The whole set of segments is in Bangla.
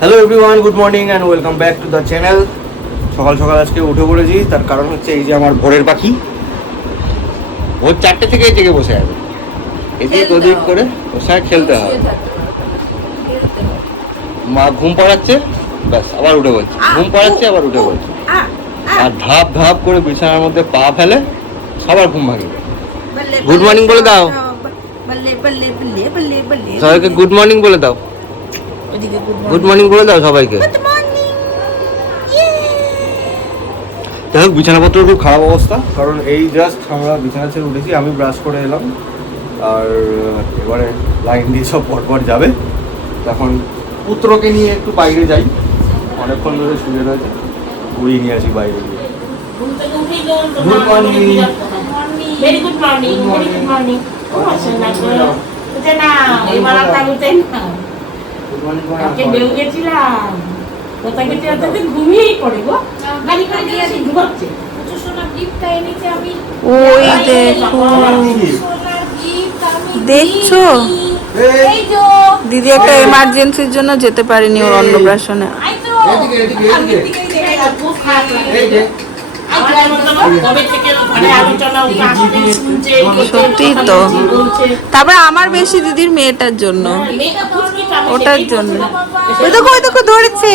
Hello everyone good morning and welcome back to the channel সকাল সকাল আজকে উঠে পড়েছি তার কারণ হচ্ছে এই যে আমার ভোরের পাখি। ভোর চারটে থেকে জেগে বসে আছে। এদিক ওদিক করে বসে খেলতে হবে। মা ঘুম পাড়াচ্ছে ব্যাস আবার উঠে পড়ছে। ঘুম পাড়াচ্ছে আবার উঠে পড়ছে। আর ধাপ ধাপ করে বিছানার মধ্যে পা ফেলে সবার ঘুম ভাঙে গুড মর্নিং বলে দাও। সবাইকে গুড মর্নিং বলে দাও। গুড গুড মর্নিং বলে দাও সবাইকে গুড যাই হোক বিছানাপত্র খুব খারাপ অবস্থা কারণ এই জাস্ট আমরা বিছানা ছেড়ে উঠেছি আমি ব্রাশ করে এলাম আর এবারে লাইন দিয়ে সব পরপর যাবে তখন পুত্রকে নিয়ে একটু বাইরে যাই অনেকক্ষণ ধরে শুয়ে রয়েছে ঘুরিয়ে নিয়ে আসি বাইরে গিয়ে Good morning. Very good morning very good morning না এবার আর না কালকে বেউ গেছিলাম। কোথায় গেছি ওটা তো ঘুমিয়েই পড়ে গো। গাড়ি করে দিয়ে আসি ঘুমাচ্ছে। ওই দেখো। দেখছ? দিদি একটা এমার্জেন্সির জন্য যেতে পারেনি ওর অন্নপ্রাশনে। তো। তারপরে আমার বেশি দিদির মেয়েটার জন্য ওটার জন্য। ওই দেখো ওই দেখো ধরেছে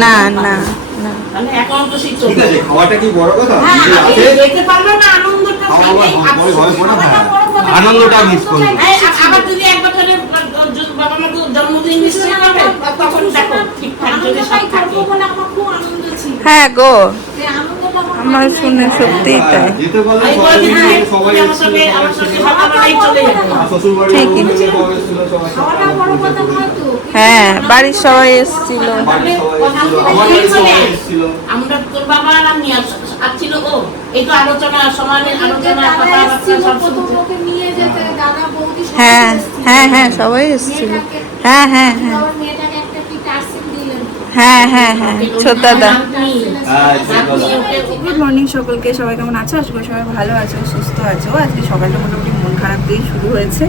না, না, হ্যাঁ ঠিক আছে খাওয়াটা কি বড় কথা? দেখতে পারল না আনন্দটা মিস করব। আবার যদি এক বছরের আহ, যদি বাবা মা জন্মদিন নিশ্চয়ই পাবে তখন দেখো ঠিকঠাক যদি সব থাকে হ্যাঁ গো। আমার শুনে সত্যিই তাই। হ্যাঁ, বাড়ির ঠিকই। হ্যাঁ বাড়ির সবাই এসেছিল। আমার তোর বাবা আর আমি ও। এই তো আলোচনা সমানে আলোচনা হ্যাঁ হ্যাঁ হ্যাঁ সবাই এসেছিল। হ্যাঁ হ্যাঁ হ্যাঁ। হ্যাঁ হ্যাঁ হ্যাঁ ছোট দা। হ্যাঁ, গুড মর্নিং সকলকে সবাই কেমন আছো? আজকে সবাই ভালো আছো সুস্থ আছো। আজকে সকালটা মোটামুটি খারাপ দিন শুরু হয়েছে।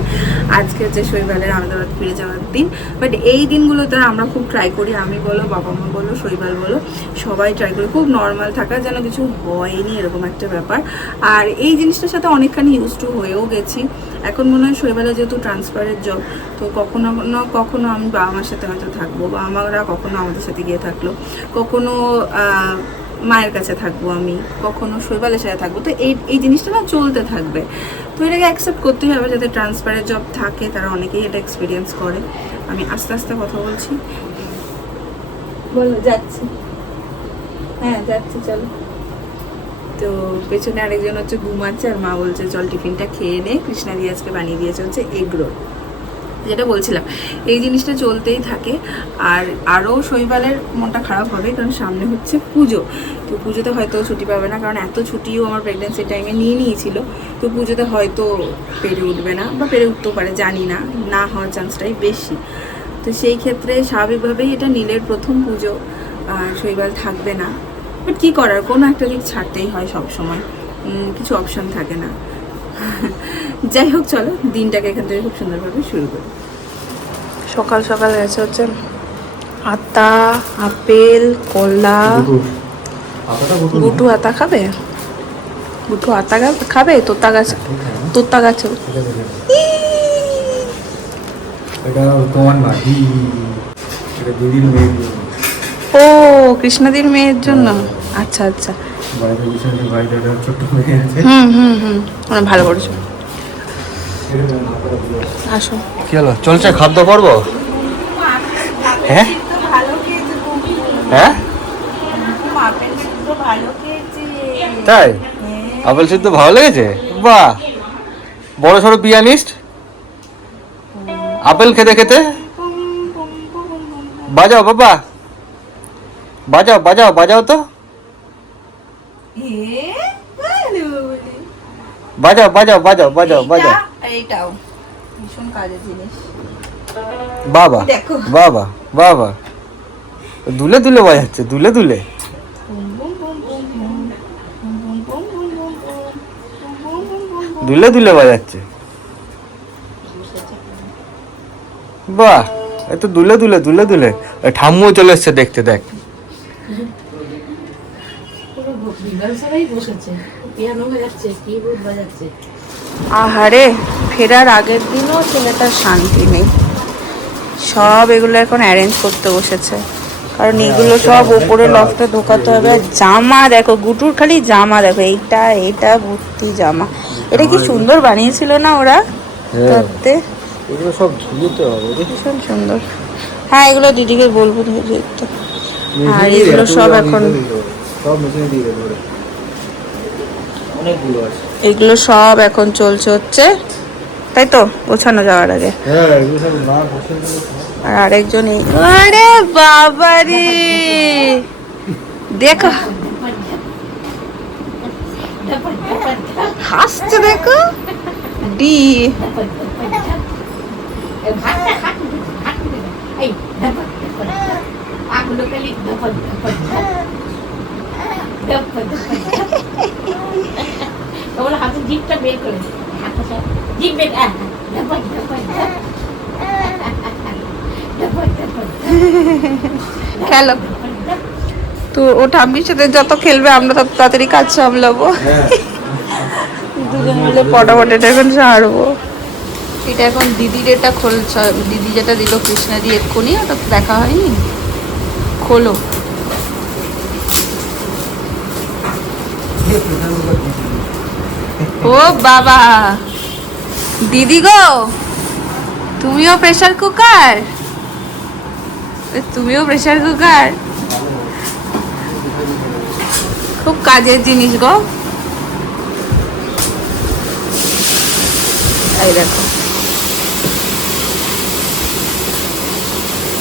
আজকে হচ্ছে শৈবালের আহমেদাবাদ ফিরে যাওয়ার দিন। বাট এই দিনগুলোতে আমরা খুব ট্রাই করি, আমি বলো, বাবা মা বলো, শৈবাল বলো, সবাই ট্রাই করি। খুব নর্মাল থাকা, যেন কিছু হয়নি, এরকম একটা ব্যাপার। আর এই জিনিসটার সাথে অনেকখানি ইউজ টু হয়েও গেছি। এখন মনে হয় শৈবালে যেহেতু ট্রান্সফারের জব তো কখনো না, কখনো আমি বাবা মার সাথে হয়তো থাকব, বা আমারা কখনো আমাদের সাথে গিয়ে থাকল। কখনো মায়ের কাছে থাকব আমি, কখনো শৈবালের সাথে থাকব। তো এই এই জিনিসটা না চলতে থাকবে। তো এটাকে অ্যাকসেপ্ট করতেই হবে যাতে ট্রান্সফারের জব থাকে, তারা অনেকেই এটা এক্সপিরিয়েন্স করে। আমি আস্তে আস্তে কথা বলছি। বলো, যাচ্ছি। হ্যাঁ যাচ্ছি, চলো। তো পেছনে আরেকজন হচ্ছে ঘুমাচ্ছে আর মা বলছে, চল টিফিনটা খেয়ে নে। কৃষ্ণা দিয়ে আজকে বানিয়ে দিয়েছে হচ্ছে এগ রোল। যেটা বলছিলাম, এই জিনিসটা চলতেই থাকে। আর আরও শৈবালের মনটা খারাপ হবে, কারণ সামনে হচ্ছে পুজো। তো পুজোতে হয়তো ছুটি পাবে না, কারণ এত ছুটিও আমার প্রেগনেন্সি টাইমে নিয়ে নিয়েছিল। তো পুজোতে হয়তো পেরে উঠবে না, বা পেরে উঠতেও পারে, জানি না। না হওয়ার চান্সটাই বেশি। তো সেই ক্ষেত্রে স্বাভাবিকভাবেই এটা নীলের প্রথম পুজো, আর শৈবাল থাকবে না। বাট কী করার? কোনো একটা দিক ছাড়তেই হয় সব সময় কিছু অপশন থাকে না। যাই হোক চলো দিনটাকে এখান থেকে খুব সুন্দরভাবে শুরু করি। সকাল সকাল গেছে হচ্ছে আতা আপেল কলা। গুটু আতা খাবে? গুটু আতা খাবে? তোতা গাছ তোতা গাছে ও কৃষ্ণাদির মেয়ের জন্য? আচ্ছা আচ্ছা। বাড়িতে বিশালের বাড়িতে একটা ছোট্ট মেয়ে আছে। হুম হুম হুম মানে ভালো করেছ। আসো। কি হলো? চলছে খাদ্য পর্ব? হ্যাঁ? হ্যাঁ? তাই? আপেল সিদ্ধ ভালো লেগেছে? বাহ! বড় সড়ো পিয়ানিস্ট? আপেল খেতে খেতে? বাজাও বাবা। বাজাও বাজাও বাজাও তো। বাজাও বাজাও বাজাও বাজাও বাজাও এইটাও ভীষণ কাজের জিনিস বাবা দেখো। বাবা বাবা দুলে দুলে বাজাচ্ছে দুলে দুলে দুলে দুলে বাজাচ্ছে বাহ এ তো দুলে দুলে দুলে দুলে ঠাম্মু চলে এসছে দেখতে দেখ পুরো বিধানসভাই বসেছে। পিয়ানো বাজাচ্ছে কিবোর্ড বাজাচ্ছে। আহারে ফেরার আগের দিনও ছেলেটার শান্তি নেই। সব এগুলো এখন অ্যারেঞ্জ করতে বসেছে। কারণ এগুলো সব ওপরে লফটে ঢোকাতে হবে। আর জামা দেখো গুটুর খালি জামা দেখো। এইটা এটা ভর্তি জামা। এটা কি সুন্দর বানিয়েছিল না ওরা? হ্যাঁ। এগুলো সব ধুতে হবে। ভীষণ সুন্দর। হ্যাঁ এগুলো দিদিকে বলব নিয়ে যেতে আর এগুলো সব এখন সব মেশিনে দিয়ে দেবো অনেকগুলো আছে। এগুলো সব এখন চলছে হচ্ছে তাই তো? গোছানো যাওয়ার আগে। হ্যাঁ আর আরেকজন আরে বাবা রে দেখো। হাসছে দেখো। ডি। এই দেখো আগুলো খালি হাতে জিপটা বের করে জিপ বের খেলো। তো ও ঠাম্মির সাথে যত খেলবে আমরা তত তাড়াতাড়ি কাজ সামলাবো। হ্যাঁ। দুজন মিলে পটাপট এখন ছাড়বো এটা এখন দিদির এটা খোলছে দিদি যেটা দিল কৃষ্ণা দিয়ে এক্ষুনি ওটা তো দেখা হয়নি? খোলো। ও বাবা। দিদি গো, তুমিও প্রেশার কুকার তুমিও প্রেশার কুকার খুব কাজের জিনিস গো।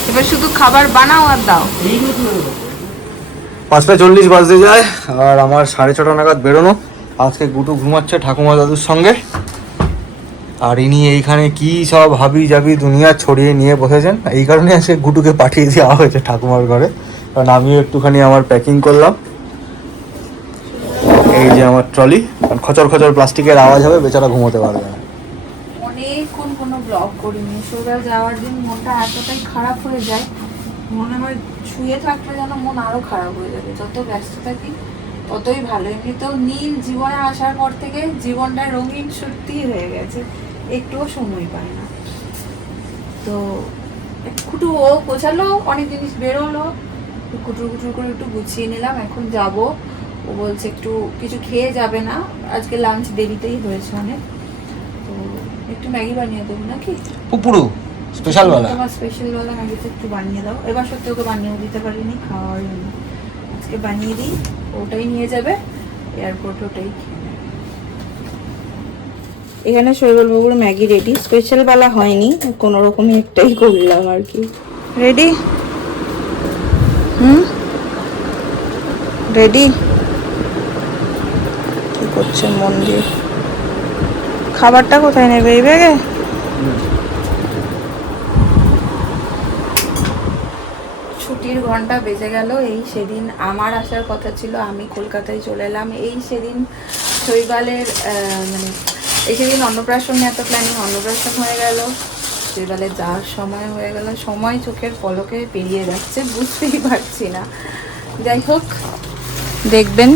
এবার শুধু খাবার বানাও আর দাও। পাঁচটা চল্লিশ বাজতে যায়, আর আমার সাড়ে ছটা নাগাদ বেরোনো। আজকে গুটু ঘুমাচ্ছে ঠাকুমা দাদুর সঙ্গে। আর ইনি এইখানে কি সব হাবি জাবি দুনিয়া ছড়িয়ে নিয়ে বসেছেন? এই কারণে আজকে গুটুকে পাঠিয়ে দেওয়া হয়েছে ঠাকুমার ঘরে। কারণ আমিও একটুখানি আমার প্যাকিং করলাম। এই যে আমার ট্রলি খচর খচর প্লাস্টিকের আওয়াজ হবে, বেচারা ঘুমোতে পারবে না। ব্লগ করিনি। সোজা যাওয়ার দিন মনটা এতটাই খারাপ হয়ে যায়, মনে হয় শুয়ে থাকলে যেন মন আরও খারাপ হয়ে যাবে। যত ব্যস্ত থাকি ততই ভালো। এমনিতেও নীল জীবনে আসার পর থেকে জীবনটা রঙিন সত্যি হয়ে গেছে। একটুও সময় পায় না। তো একটু ও গোছালো অনেক জিনিস বেরোলো। কুটুর কুটুর করে একটু গুছিয়ে নিলাম এখন যাব। ও বলছে একটু কিছু খেয়ে যাবে না আজকে লাঞ্চ দেরিতেই হয়েছে অনেক। তো একটু ম্যাগি বানিয়ে দেবো নাকি? পুপুরু স্পেশাল বেলা। তোমার স্পেশাল বেলা ম্যাগিটা একটু বানিয়ে দাও। এবার সত্যি ওকে বানিয়েও দিতে পারিনি খাওয়াই না আজকে বানিয়ে দিই। ওটাই নিয়ে যাবে এয়ারপোর্ট ওটাই এখানে শৈবল বাবুর ম্যাগি রেডি স্পেশাল বেলা হয়নি কোনো রকমই একটাই করলাম আর কি। রেডি হুম? রেডি কি করছে মন দিয়ে? খাবারটা কোথায় নেবে? এই ব্যাগে? ঘণ্টা বেজে গেল এই সেদিন আমার আসার কথা ছিল আমি কলকাতায় চলে এলাম। এই সেদিন শৈবালের মানে এই সেদিন অন্নপ্রাশন এত প্ল্যানিং অন্নপ্রাশন হয়ে গেল। শৈবালে যাওয়ার সময় হয়ে গেল। সময় চোখের পলকে পেরিয়ে যাচ্ছে বুঝতেই পারছি না। যাই হোক দেখবেন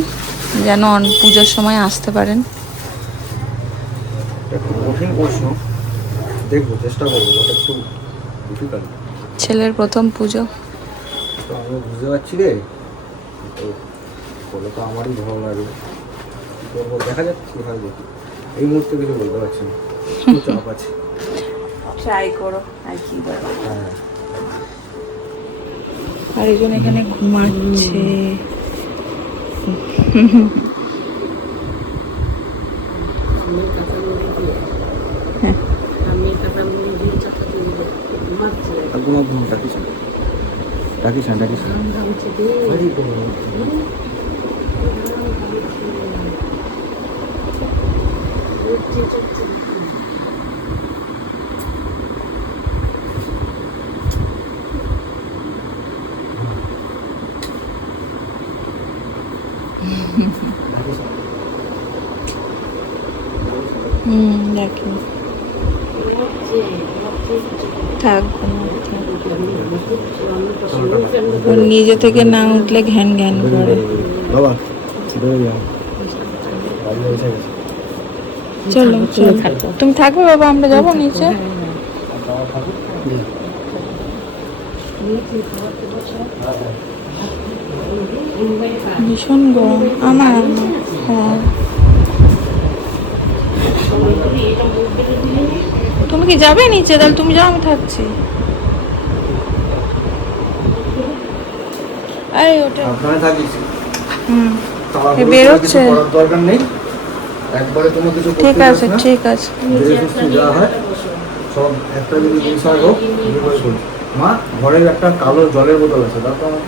যেন পুজোর সময় আসতে পারেন। কঠিন প্রশ্ন। দেখব চেষ্টা করব একটু ছেলের প্রথম পুজো। তো আমি বুঝতে পারছি রে। তো বলে তো আমারই ভালো লাগে কি করব? দেখা যাক কী হয় দেখি। এই মুহূর্তে কিছু বলতে পারছি না। চাপ আছে। ট্রাই করো আর কি হ্যাঁ। আর এখানে ঘুমাচ্ছে। ডাকিস না ডাকিস। হুম দেখি। থাক। নিজে থেকে না উঠলে ঘ্যান ঘ্যান করে। চলো তুমি থাকবে বাবা আমরা যাব নিচে। ভীষণ গরম। আমার আমার। হ্যাঁ। তুমি কি যাবে নিচে তাহলে তুমি যাও আমি থাকছি। আরে ওটা সাবধানে থাকিস। হুম তাড়াহুড়ো এ করে বেরোচ্ছে। দরকার নেই। একবারে কোনো কিছু ঠিক আছে ঠিক আছে। ধীরে সুস্থে যা হয় সব একটা যদি বিষয় হোক। মা ঘরের একটা কালো জলের বোতল আছে তার তো আমার।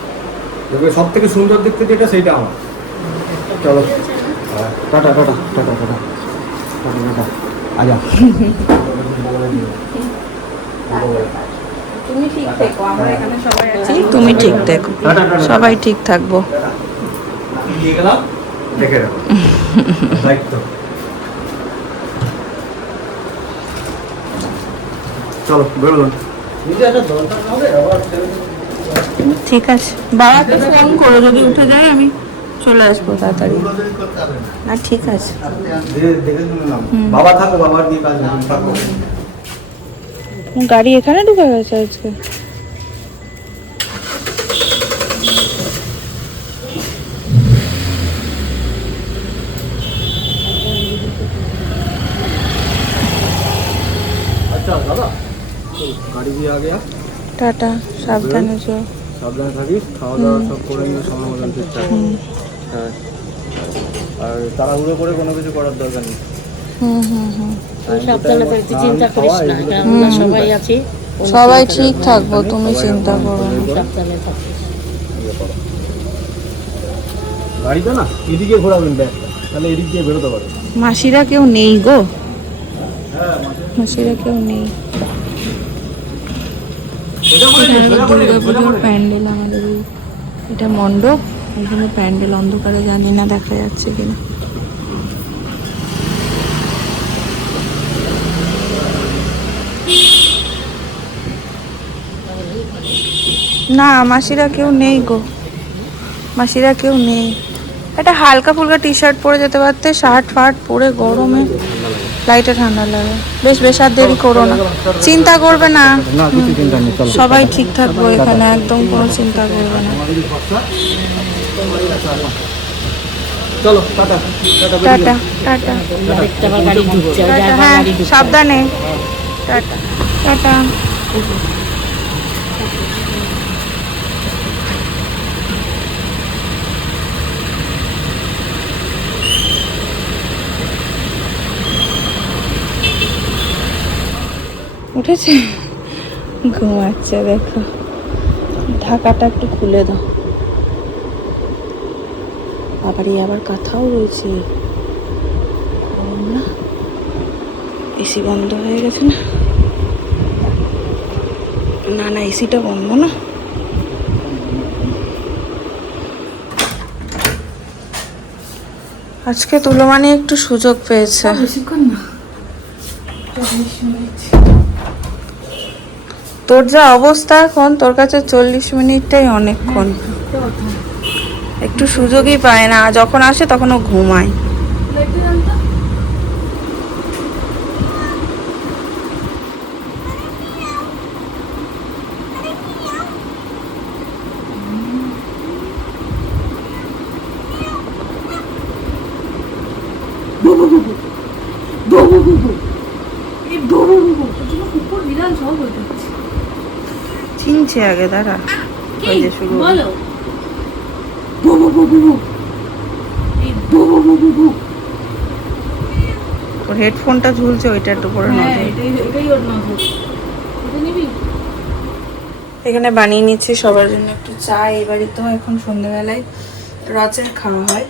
দেখবে সব থেকে সুন্দর দেখতে যেটা সেইটা আমার। চলো। হ্যাঁ, tata tata tata tata. Tata tata. আজা তুমি ঠিক এখানে সবাই ঠিক থাকব। দেখে চলো বেরোলাম ঠিক আছে। বাবাকে ফোন করো যদি উঠে যায় আমি চলে আসব তাড়াতাড়ি। না ঠিক আছে। বাবা থাকো বাবার দিয়ে কাজ থাকো। গাড়ি এখানে ঢুকে গেছে আজকে? আচ্ছা, টাটা সাবধানে যাও। সাবধানে থাকিস খাওয়া দাওয়া সব করে নিয়ে সময় মতন ঠিকঠাক হ্যাঁ। আর তাড়াহুড়ো করে কোনো কিছু করার দরকার নেই। হুম হুম হুম। তুই সাবধানে থাকতে চিন্তা করিস না কারণ আমরা সবাই ঠিক থাকব তুমি চিন্তা করো গাড়িটা না এদিকে ঘোরাবেন ব্যাগটা তাহলে এদিক দিয়ে বেরোতে পারে। মাসিরা কেউ নেই গো। মাসিরা কেউ নেই। দুর্গাপুজোর প্যান্ডেল আমাদের এটা মণ্ডপ। এখানে প্যান্ডেল অন্ধকারে জানি না দেখা যাচ্ছে কিনা। না মাসিরা কেউ নেই গো। মাসিরা কেউ নেই। একটা হালকা ফুলকা টি শার্ট পরে যেতে পারতে শার্ট ফার্ট পরে গরমে লাইটে ঠান্ডা লাগে। বেশ বেশ আর দেরি করো না। চিন্তা করবে না। সবাই ঠিক থাকব এখানে একদম কোনো চিন্তা করবে না। চলো টাটা টাটা টাটা driver হ্যাঁ সাবধানে। Tata tata. উঠেছে? ঘুমাচ্ছে দেখো। ঢাকাটা একটু খুলে দাও। বাবারই আবার কথাও রয়েছে না এসি বন্ধ হয়ে গেছে না? না না এসিটা বন্ধ না। আজকে তুলো মানে একটু সুযোগ পেয়েছে। তোর যা অবস্থা এখন তোর কাছে চল্লিশ মিনিটটাই অনেকক্ষণ। একটু সুযোগই পায় না যখন আসে তখন ও ঘুমায়। চিনছে আগে দাঁড়া। ওই যে শুরু। হলো। ওর হেডফোনটা ঝুলছে ওইটার উপরে এখানে বানিয়ে নিচ্ছি সবার জন্য একটু চা। এবারে তো এখন সন্ধ্যাবেলায় রাতের খাওয়া হয়।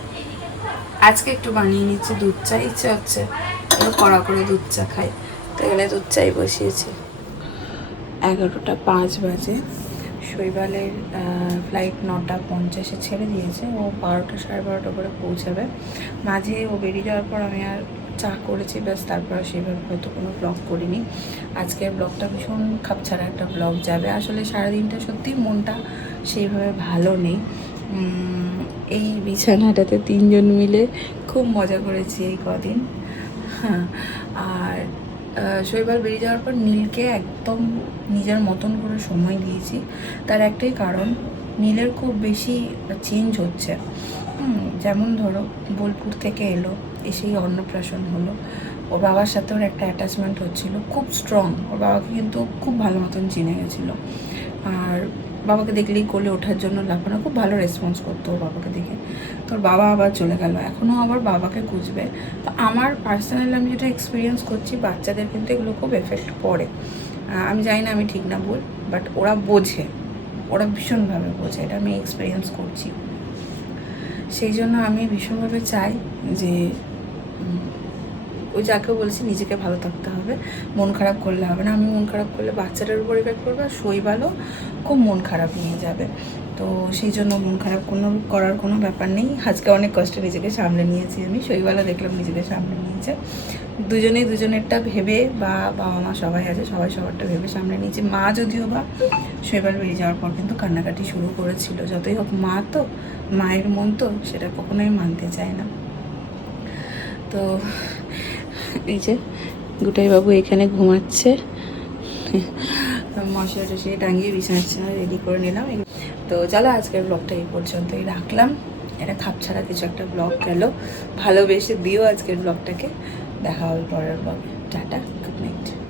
আজকে একটু বানিয়ে নিচ্ছি দুধ চা। ইচ্ছে হচ্ছে কড়া করে দুধ চা খাই। তো এখানে দুধ চাই বসিয়েছি। এগারোটা পাঁচ বাজে। শৈবালের ফ্লাইট নটা পঞ্চাশে ছেড়ে দিয়েছে। ও বারোটা সাড়ে বারোটা করে পৌঁছাবে। মাঝে ও বেরিয়ে যাওয়ার পর আমি আর চা করেছি, ব্যাস তারপর সেভাবে হয়তো কোনো ব্লগ করিনি। আজকের ব্লগটা ভীষণ খাপছাড়া একটা ব্লগ যাবে। আসলে সারাদিনটা সত্যি মনটা সেইভাবে ভালো নেই। এই বিছানাটাতে তিনজন মিলে খুব মজা করেছি এই কদিন। হ্যাঁ আর শৈবাল বেরিয়ে যাওয়ার পর নীলকে একদম নিজের মতন করে সময় দিয়েছি। তার একটাই কারণ, নীলের খুব বেশি চেঞ্জ হচ্ছে। যেমন ধরো, বোলপুর থেকে এলো, এসেই অন্নপ্রাশন হলো। ওর বাবার সাথে ওর একটা অ্যাটাচমেন্ট হচ্ছিল, খুব স্ট্রং ওর বাবাকে কিন্তু খুব ভালো মতন চিনে গেছিল। আর বাবাকে দেখলেই কোলে ওঠার জন্য লাফানো খুব ভালো রেসপন্স করতো ওর বাবাকে দেখে। তোর বাবা আবার চলে গেল এখনও আবার বাবাকে খুঁজবে। তো আমার পার্সোনালি আমি যেটা এক্সপিরিয়েন্স করছি, বাচ্চাদের কিন্তু এগুলো খুব এফেক্ট পড়ে। আমি জানি না আমি ঠিক না বল বাট ওরা বোঝে। ওরা ভীষণভাবে বোঝে, এটা আমি এক্সপিরিয়েন্স করছি। সেই জন্য আমি ভীষণভাবে চাই যে ওই যাকে বলছি নিজেকে ভালো থাকতে হবে, মন খারাপ করলে হবে না। আমি মন খারাপ করলে বাচ্চাটার উপর ইফেক্ট করবে আর শৈবালও খুব মন খারাপ নিয়ে যাবে। তো সেই জন্য মন খারাপ কোনো, করার কোনো ব্যাপার নেই। আজকে অনেক কষ্টে নিজেকে সামলে নিয়েছি আমি। শৈবালও দেখলাম নিজেকে সামলে নিয়েছে। দুজনেই দুজনেরটা ভেবে বা বাবা মা সবাই আছে, সবাই সবারটা ভেবে সামলে নিয়েছে। মা যদিও বা শৈবাল বেরিয়ে যাওয়ার পর কিন্তু কান্নাকাটি শুরু করেছিল। যতই হোক মা তো, মায়ের মন তো, সেটা কখনোই মানতে চায় না। তো এই যে গুটাই বাবু এখানে ঘুমাচ্ছে। মশা টশিয়ে টাঙিয়ে বিছানা রেডি করে নিলাম। তো চলো আজকের ব্লগটা এই পর্যন্তই রাখলাম। এটা খাপ ছাড়া কিছু একটা ব্লগ গেল। ভালোবেসে দিও আজকের ব্লগটাকে দেখা হবে পরের ব্লগে টাটা।